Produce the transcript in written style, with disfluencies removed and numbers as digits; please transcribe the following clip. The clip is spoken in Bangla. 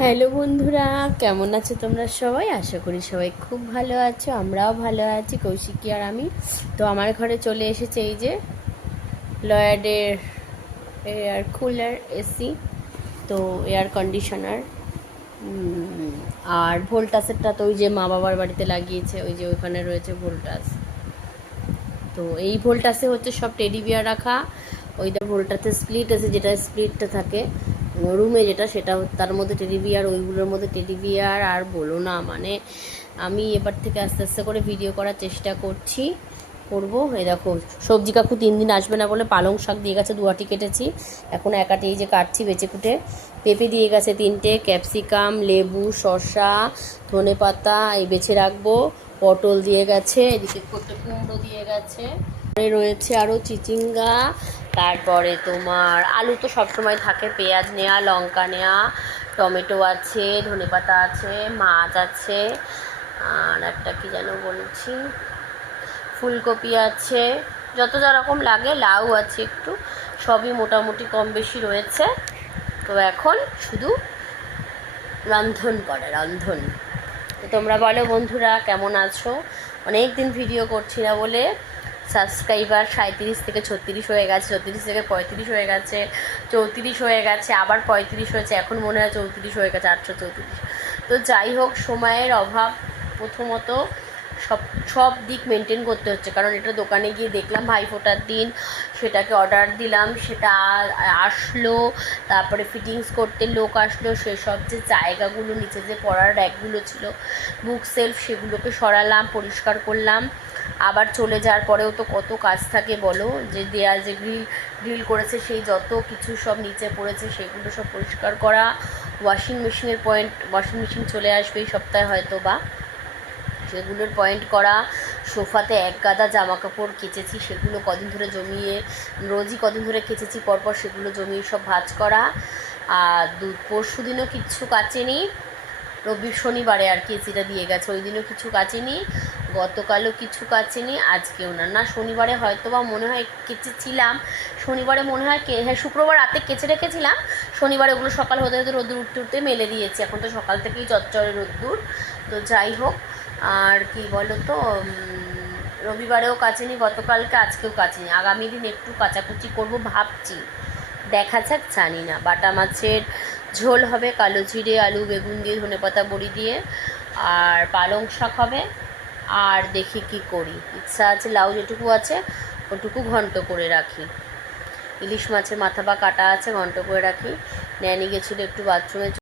হ্যালো বন্ধুরা, কেমন আছো তোমরা সবাই? আশা করি সবাই খুব ভালো আছো। আমরাও ভালো আছি, কৌশিকী আর আমি। তো আমার ঘরে চলে এসেছে এই যে লয়েডের এয়ার কুলার এসি, তো এয়ার কন্ডিশনার। আর ভোল্টাসেরটা তো ওই যে মা বাবার বাড়িতে লাগিয়েছে, ওই যে ওইখানে রয়েছে ভোল্টাস। তো এই ভোল্টাসে হচ্ছে সব টেডি বিয়ার রাখা। ওইটা ভোল্টাসে স্প্লিট আছে, যেটা স্প্লিটটা থাকে রুমে, যেটা সেটা তার মধ্যে টেডি বিয়ার, ওইগুলোর মধ্যে টেডি বিয়ার। আর বলো না, মানে আমি এবার থেকে আস্তে আস্তে করে ভিডিও করার চেষ্টা করবো। এই দেখো, সবজি কাকু 3 দিন আসবে না বলে পালং শাক দিয়ে গেছে, 2 আটি কেটেছি, এখন 1 আটি এই যে কাটছি বেঁচে কুটে। পেঁপে দিয়ে গেছে 3টে, ক্যাপসিকাম, লেবু, শসা, ধনে পাতা এই বেছে রাখবো, পটল দিয়ে গেছে, এদিকে কুমড়ো দিয়ে গেছে, রয়েছে আরও চিচিঙ্গা। তারপরে তোমার আলু তো সবসময় থাকে, পেঁয়াজ নেওয়া, লঙ্কা নেওয়া, টমেটো আছে, ধনেপাতা আছে, মাছ আছে, আর একটা কি যেন বলছি, ফুলকপি আছে, যত যা রকম লাগে, লাউ আছে একটু, সবই মোটামুটি কম বেশি রয়েছে। তো এখন শুধু রন্ধন। তো তোমরা বলো বন্ধুরা, কেমন আছো? অনেক দিন ভিডিও করছি না বলে সাবস্ক্রাইবার 37 থেকে 36 হয়ে গেছে, 36 থেকে 35 হয়ে গেছে, 34 হয়ে গেছে, আবার 35 হয়েছে, এখন মনে হয় 34 হয়ে গেছে, 834। তো যাই হোক, সময়ের অভাব প্রথমত, সব দিক মেনটেন করতে হচ্ছে। কারণ এটা দোকানে গিয়ে দেখলাম ভাইফোঁটার দিন, সেটাকে অর্ডার দিলাম, সেটা আসলো, তারপরে ফিটিংস করতে লোক আসলো, সেসব যে জায়গাগুলো নিচে যে পড়ার র্যাকগুলো ছিল, বুক সেলফ, সেগুলোকে সরালাম, পরিষ্কার করলাম। আবার চলে যাওয়ার পরেও তো কত কাজ থাকে বলো, যে দেয়াল যে গ্রিল করেছে সেই যত কিছু সব নিচে পড়েছে সেগুলো সব পরিষ্কার করা। ওয়াশিং মেশিন চলে আসবে এই সপ্তাহে হয়তো বা, সেগুলোর পয়েন্ট করা। সোফাতে 1 গাদা জামা কাপড় কেচেছি, সেগুলো কদিন ধরে জমিয়ে, রোজই কদিন ধরে কেচেছি পরপর, সেগুলো জমিয়ে সব ভাঁজ করা। আর পরশু দিনও কিচ্ছু কাচেনি, শনিবারে আর কি এসিটা দিয়ে গেছে, ওই দিনও কিছু কাচেনি, গতকালও কিছু কাচেনি, আজকেও না। শনিবারে হয়তো বা মনে হয় কেচেছিলাম, শনিবারে মনে হয় হ্যাঁ, শুক্রবার রাতে কেচে রেখেছিলাম, শনিবারে ওগুলো সকাল হতে হতে রোদ্দুর উঠতে মেলে দিয়েছি। এখন তো সকাল থেকেই চচ্চড়ে রোদ্দুর। তো যাই হোক, আর কি বলো তো, রবিবারেও কাচেনি গতকালকে, আজকেও কাচেনি। আগামী দিন একটু কাচাকুচি করবো ভাবছি, দেখা যাক, জানি না। বাটা মাছের ঝোল হবে, কালো জিরে, আলু, বেগুন দিয়ে, ধনেপাতা বড়ি দিয়ে, আর পালং শাক হবে। আর দেখি কি করি, ইচ্ছা আছে লাউ যেটুকু আছে ওটুকু ঘন্ট করে রাখি, ইলিশ মাছের মাথা বা কাটা আছে, ঘন্ট করে রাখি। ন্যানি গেছিলো একটু বাথরুমে।